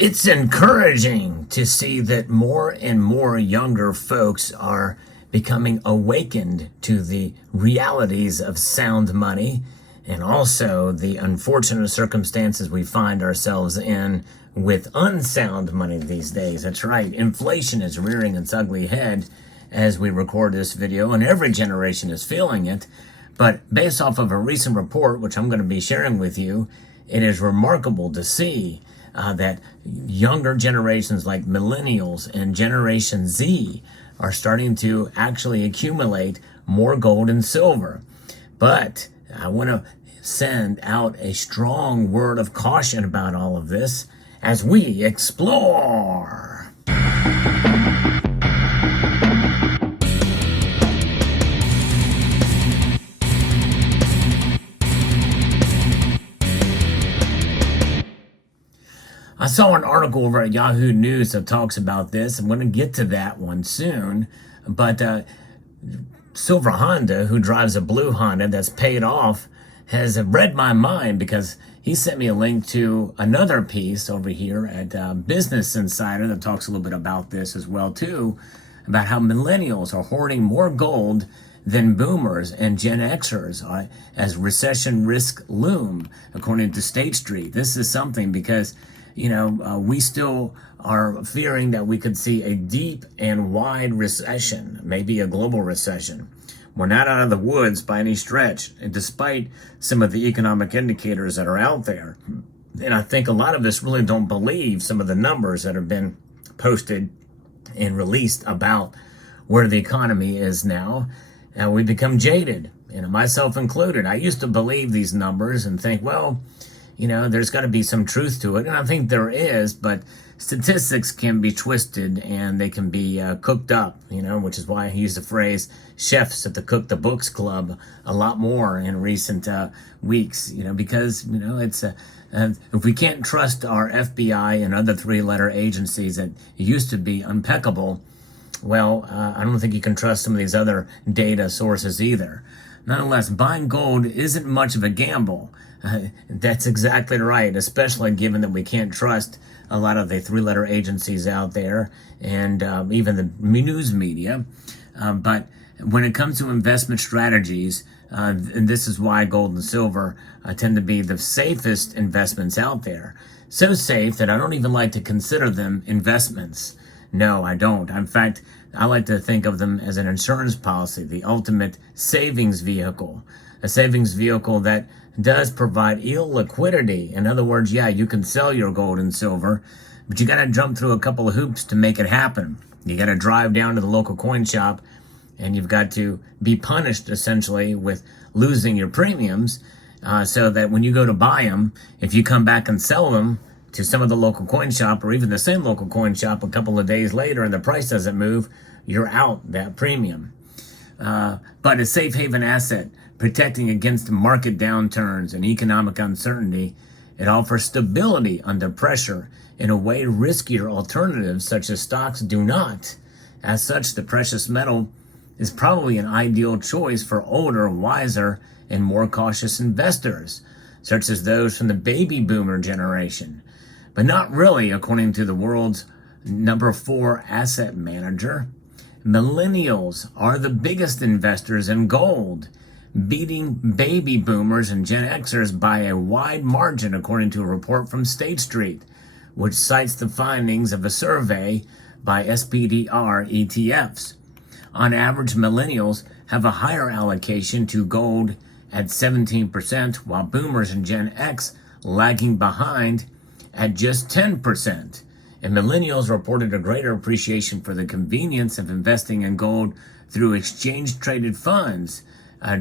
It's encouraging to see that more and more younger folks are becoming awakened to the realities of sound money and also the unfortunate circumstances we find ourselves in with unsound money these days. That's right, inflation is rearing its ugly head as we record this video, and every generation is feeling it. But based off of a recent report, which I'm going to be sharing with you, it is remarkable to see that younger generations like Millenials and Generation Z are starting to actually accumulate more gold and silver. But I want to send out a strong word of caution about all of this as we explore. I saw an article over at Yahoo News that talks about this. I'm going to get to that one soon. But Silver Honda, who drives a blue Honda that's paid off, has read my mind because he sent me a link to another piece over here at Business Insider that talks a little bit about this as well too, about how millennials are hoarding more gold than boomers and Gen Xers as recession risk loom, according to State Street. This is something because we still are fearing that we could see a deep and wide recession, maybe a global recession. We're not out of the woods by any stretch, and despite some of the economic indicators that are out there. And I think a lot of us really don't believe some of the numbers that have been posted and released about where the economy is now. And we become jaded, myself included. I used to believe these numbers and think, well, there's got to be some truth to it. And I think there is, but statistics can be twisted and they can be cooked up, which is why I use the phrase chefs at the Cook the Books Club a lot more in recent weeks, because, it's if we can't trust our FBI and other three-letter agencies that used to be impeccable, well, I don't think you can trust some of these other data sources either. Nonetheless, buying gold isn't much of a gamble. That's exactly right, especially given that we can't trust a lot of the three-letter agencies out there and even the news media. But when it comes to investment strategies, and this is why gold and silver tend to be the safest investments out there. So safe that I don't even like to consider them investments. No, I don't. In fact, I like to think of them as an insurance policy, the ultimate savings vehicle, a savings vehicle that does provide illiquidity. In other words, yeah, you can sell your gold and silver, but you got to jump through a couple of hoops to make it happen. You got to drive down to the local coin shop, and you've got to be punished essentially with losing your premiums, so that when you go to buy them, if you come back and sell them to some of the local coin shop or even the same local coin shop a couple of days later and the price doesn't move, you're out that premium. But a safe haven asset, protecting against market downturns and economic uncertainty, it offers stability under pressure in a way riskier alternatives such as stocks do not. As such, the precious metal is probably an ideal choice for older, wiser, and more cautious investors, such as those from the baby boomer generation. But not really, according to the world's number 4 asset manager. Millennials are the biggest investors in gold, beating baby boomers and Gen Xers by a wide margin, according to a report from State Street, which cites the findings of a survey by SPDR ETFs. On average, millennials have a higher allocation to gold at 17%, while boomers and Gen X lagging behind at just 10%. And millennials reported a greater appreciation for the convenience of investing in gold through exchange-traded funds.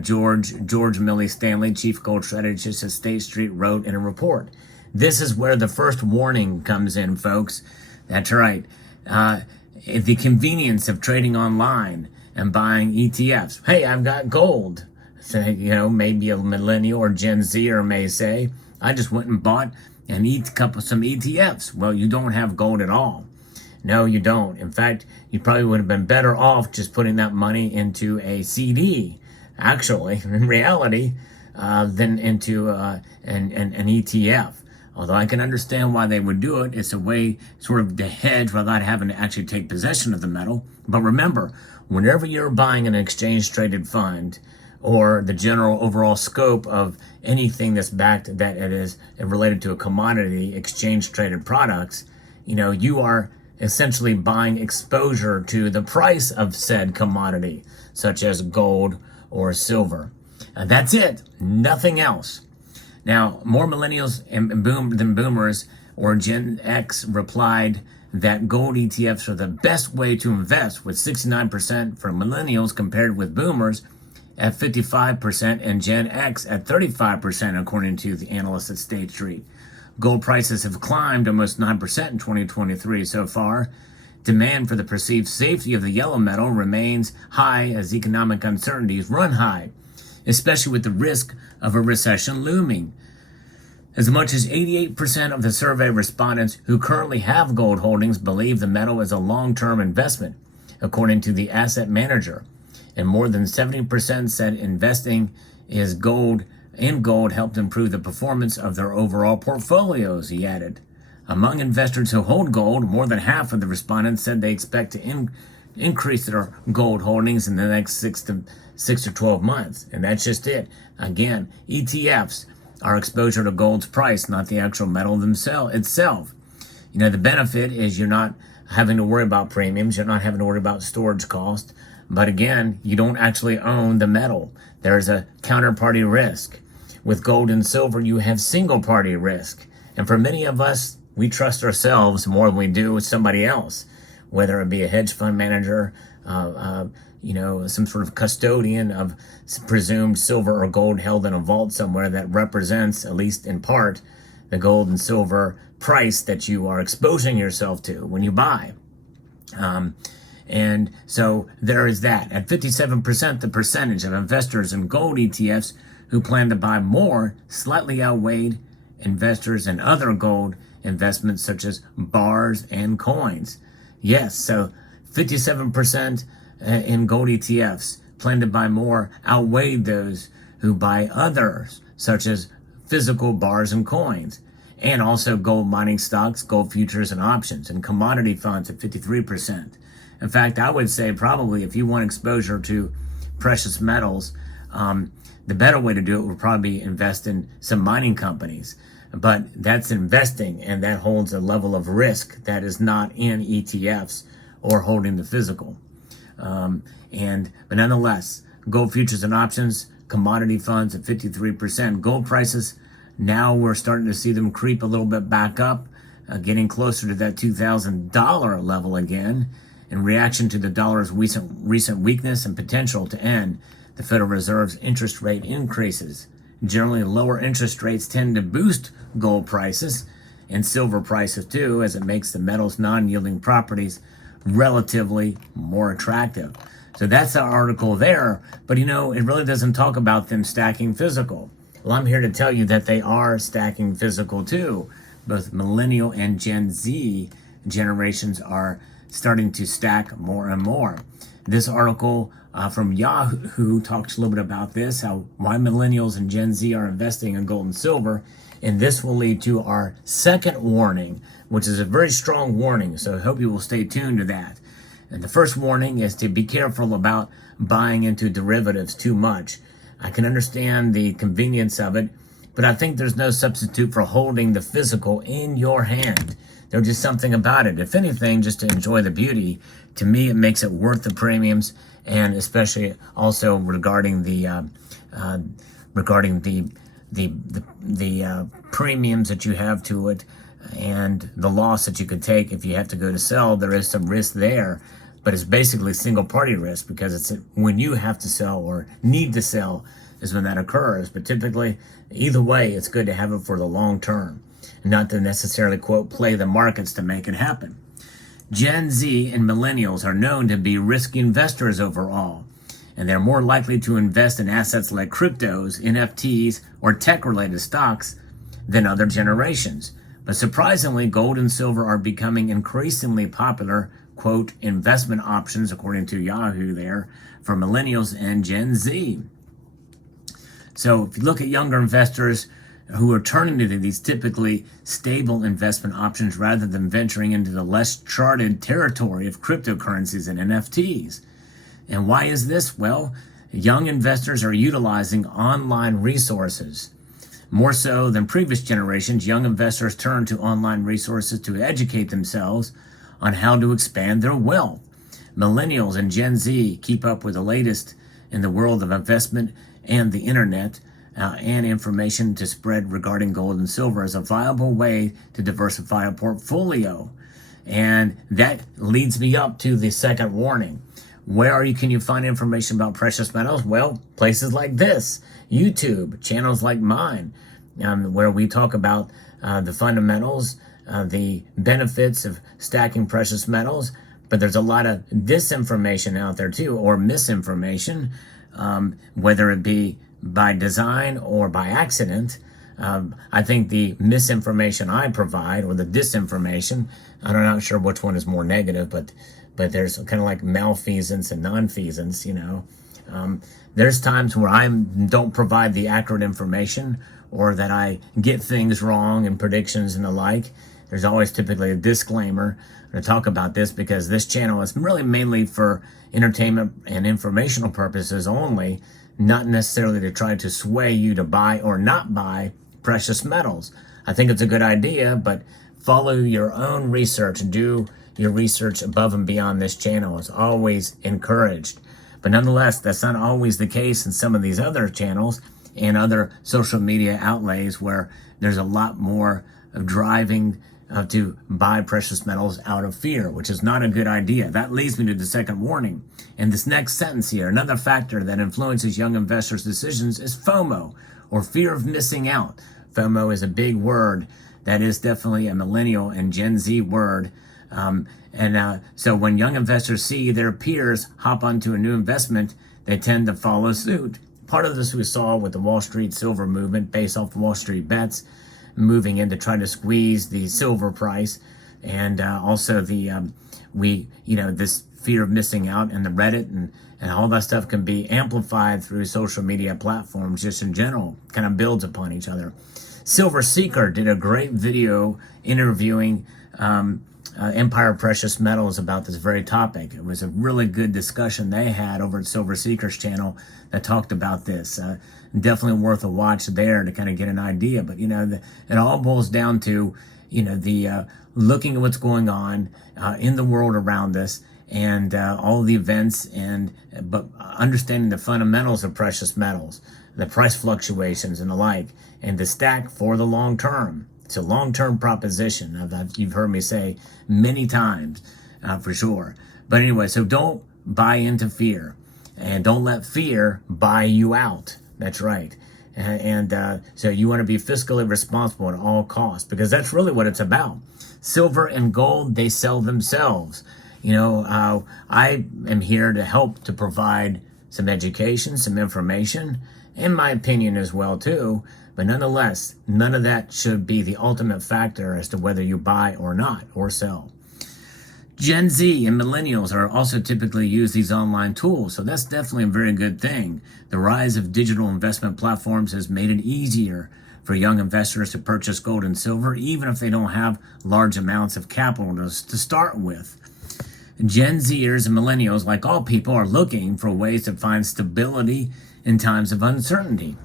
George Millie Stanley, chief gold strategist at State Street, wrote in a report. This is where the first warning comes in, folks. That's right. The convenience of trading online and buying ETFs. Hey, I've got gold. So, maybe a millennial or Gen Zer may say, I just went and bought some ETFs. Well, you don't have gold at all. No, you don't. In fact, you probably would have been better off just putting that money into a CD, actually, in reality, than into an ETF. Although I can understand why they would do it. It's a way sort of to hedge without having to actually take possession of the metal. But remember, whenever you're buying an exchange traded fund or the general overall scope of anything that's backed, that it is related to a commodity, exchange traded products, you are essentially buying exposure to the price of said commodity, such as gold or silver. That's it, nothing else. Now, more millennials than boomers or Gen X replied that gold ETFs are the best way to invest, with 69% for millennials compared with boomers at 55% and Gen X at 35%, according to the analysts at State Street. Gold prices have climbed almost 9% in 2023 so far. Demand for the perceived safety of the yellow metal remains high as economic uncertainties run high, especially with the risk of a recession looming. As much as 88% of the survey respondents who currently have gold holdings believe the metal is a long-term investment, according to the asset manager. And more than 70% said investing in gold helped improve the performance of their overall portfolios, he added. Among investors who hold gold, more than half of the respondents said they expect to increase their gold holdings in the next 6 to 12 months. And that's just it. Again, ETFs are exposure to gold's price, not the actual metal itself. The benefit is you're not having to worry about premiums. You're not having to worry about storage cost. But again, you don't actually own the metal. There's a counterparty risk. With gold and silver, you have single party risk. And for many of us, we trust ourselves more than we do with somebody else, whether it be a hedge fund manager, some sort of custodian of presumed silver or gold held in a vault somewhere that represents, at least in part, the gold and silver price that you are exposing yourself to when you buy. And so there is that. At 57%, the percentage of investors in gold ETFs who plan to buy more slightly outweighed investors in other gold investments such as bars and coins. Yes, so 57% in gold ETFs plan to buy more outweighed those who buy others such as physical bars and coins, and also gold mining stocks, gold futures and options, and commodity funds at 53%. In fact, I would say probably if you want exposure to precious metals, the better way to do it would probably be invest in some mining companies. But that's investing, and that holds a level of risk that is not in ETFs or holding the physical. But nonetheless, gold futures and options, commodity funds at 53%. Gold prices, now we're starting to see them creep a little bit back up, getting closer to that $2,000 level again, in reaction to the dollar's recent weakness and potential to end the Federal Reserve's interest rate increases. Generally, lower interest rates tend to boost gold prices and silver prices too, as it makes the metal's non-yielding properties relatively more attractive. So that's the article there, but it really doesn't talk about them stacking physical. Well, I'm here to tell you that they are stacking physical too. Both millennial and Gen Z generations are starting to stack more and more. This article from Yahoo talks a little bit about this, why millennials and Gen Z are investing in gold and silver, and this will lead to our second warning, which is a very strong warning, so I hope you will stay tuned to that. And the first warning is to be careful about buying into derivatives too much. I can understand the convenience of it, but I think there's no substitute for holding the physical in your hand. There's just something about it. If anything, just to enjoy the beauty. To me, it makes it worth the premiums, and especially also regarding the premiums that you have to it, and the loss that you could take if you have to go to sell. There is some risk there, but it's basically single party risk, because it's when you have to sell or need to sell is when that occurs. But typically, either way, it's good to have it for the long term, not to necessarily, quote, play the markets to make it happen. Gen Z and millennials are known to be risky investors overall, and they're more likely to invest in assets like cryptos, NFTs, or tech-related stocks than other generations. But surprisingly, gold and silver are becoming increasingly popular, quote, investment options, according to Yahoo there, for millennials and Gen Z. So if you look at younger investors, who are turning to these typically stable investment options rather than venturing into the less charted territory of cryptocurrencies and NFTs. And why is this? Well, young investors are utilizing online resources. More so than previous generations, young investors turn to online resources to educate themselves on how to expand their wealth. Millennials and Gen Z keep up with the latest in the world of investment and the internet, and information to spread regarding gold and silver as a viable way to diversify a portfolio. And that leads me up to the second warning. Can you find information about precious metals? Well, places like this, YouTube, channels like mine, where we talk about the fundamentals, the benefits of stacking precious metals. But there's a lot of disinformation out there too, or misinformation, whether it be by design or by accident. I think the misinformation I provide, or the disinformation, I'm not sure which one is more negative, but there's kind of like malfeasance and nonfeasance, there's times where I don't provide the accurate information, or that I get things wrong in predictions and the like. There's always typically a disclaimer to talk about this, because this channel is really mainly for entertainment and informational purposes only, not necessarily to try to sway you to buy or not buy precious metals. I think it's a good idea, but follow your own research. Do your research above and beyond this channel. It's always encouraged. But nonetheless, that's not always the case in some of these other channels and other social media outlets, where there's a lot more of driving to buy precious metals out of fear, which is not a good idea. That leads me to the second warning. And this next sentence here: another factor that influences young investors' decisions is FOMO, or fear of missing out. FOMO is a big word. That is definitely a millennial and Gen Z word. So when young investors see their peers hop onto a new investment, they tend to follow suit. Part of this we saw with the Wall Street silver movement based off Wall Street bets, moving in to try to squeeze the silver price, and also this fear of missing out, and the Reddit and all that stuff can be amplified through social media platforms just in general, kind of builds upon each other. Silver Seeker did a great video interviewing Empire Precious Metals about this very topic. It was a really good discussion they had over at Silver Seeker's channel that talked about this. Definitely worth a watch there to kind of get an idea. But it all boils down to looking at what's going on in the world around us, and all the events, but understanding the fundamentals of precious metals, the price fluctuations and the like, and to stack for the long term. It's a long-term proposition. You've heard me say many times, for sure. But anyway, so don't buy into fear, and don't let fear buy you out. That's right. So you want to be fiscally responsible at all costs, because that's really what it's about. Silver and gold, they sell themselves. I am here to help to provide some education, some information, and my opinion as well too. But nonetheless, none of that should be the ultimate factor as to whether you buy or not, or sell. Gen Z and millennials are also typically use these online tools, so that's definitely a very good thing. The rise of digital investment platforms has made it easier for young investors to purchase gold and silver, even if they don't have large amounts of capital to start with. Gen Zers and millennials, like all people, are looking for ways to find stability in times of uncertainty.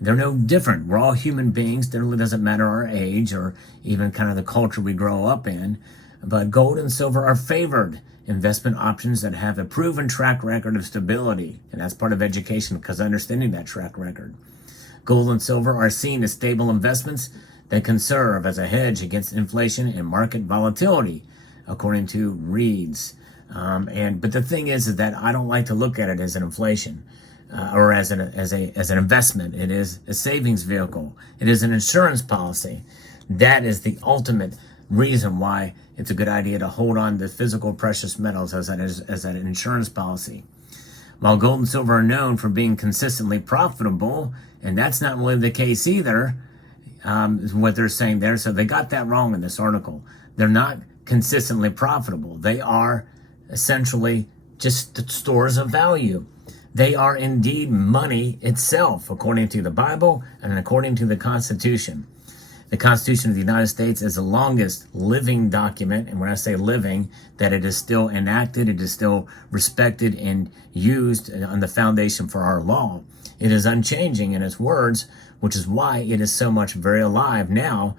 They're no different. We're all human beings. It really doesn't matter our age or even kind of the culture we grow up in. But gold and silver are favored investment options that have a proven track record of stability. And that's part of education, because understanding that track record. Gold and silver are seen as stable investments that can serve as a hedge against inflation and market volatility, according to Reeds. But the thing is that I don't like to look at it as an inflation. Or as an investment. It is a savings vehicle. It is an insurance policy. That is the ultimate reason why it's a good idea to hold on to physical precious metals as an insurance policy. While gold and silver are known for being consistently profitable, and that's not really the case either, is what they're saying there. So they got that wrong in this article. They're not consistently profitable. They are essentially just stores of value. They are indeed money itself, according to the Bible and according to the Constitution. The Constitution of the United States is the longest living document, and when I say living, that it is still enacted, it is still respected and used on the foundation for our law. It is unchanging in its words, which is why it is so much very alive now,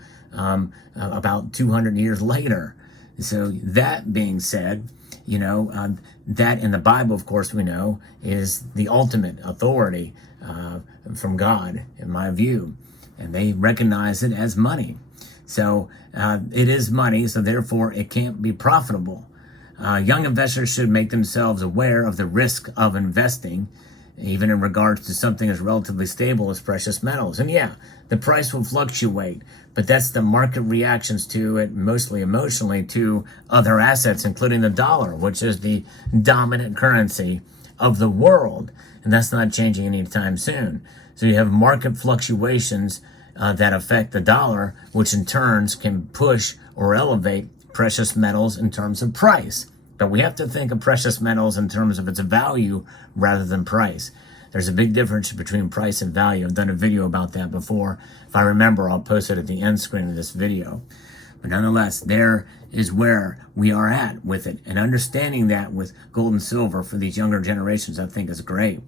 about 200 years later. So that being said, that in the Bible, of course, we know is the ultimate authority from God, in my view. And they recognize it as money. So it is money, so therefore it can't be profitable. Young investors should make themselves aware of the risk of investing, even in regards to something as relatively stable as precious metals. And yeah, the price will fluctuate, but that's the market reactions to it, mostly emotionally, to other assets, including the dollar, which is the dominant currency of the world. And that's not changing anytime soon. So you have market fluctuations that affect the dollar, which in turns can push or elevate precious metals in terms of price. But we have to think of precious metals in terms of its value rather than price. There's a big difference between price and value. I've done a video about that before. If I remember, I'll post it at the end screen of this video. But nonetheless, there is where we are at with it. And understanding that with gold and silver for these younger generations, I think is great.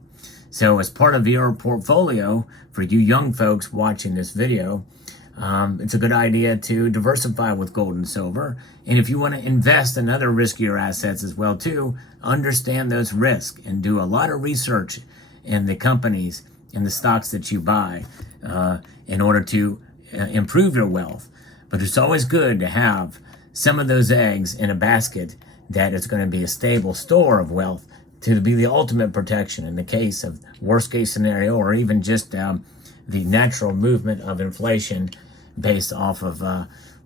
So as part of your portfolio, for you young folks watching this video, it's a good idea to diversify with gold and silver. And if you want to invest in other riskier assets as well too, understand those risks and do a lot of research in the companies and the stocks that you buy in order to improve your wealth. But it's always good to have some of those eggs in a basket that is going to be a stable store of wealth, to be the ultimate protection in the case of worst case scenario, or even just the natural movement of inflation based off of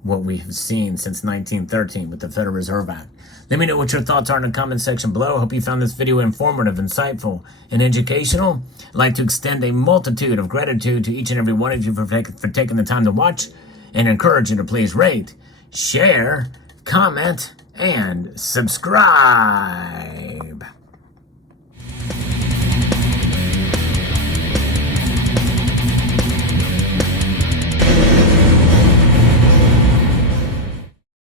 what we've seen since 1913 with the Federal Reserve Act. Let me know what your thoughts are in the comment section below. I hope you found this video informative, insightful, and educational. I'd like to extend a multitude of gratitude to each and every one of you for taking the time to watch, and encourage you to please rate, share, comment, and subscribe.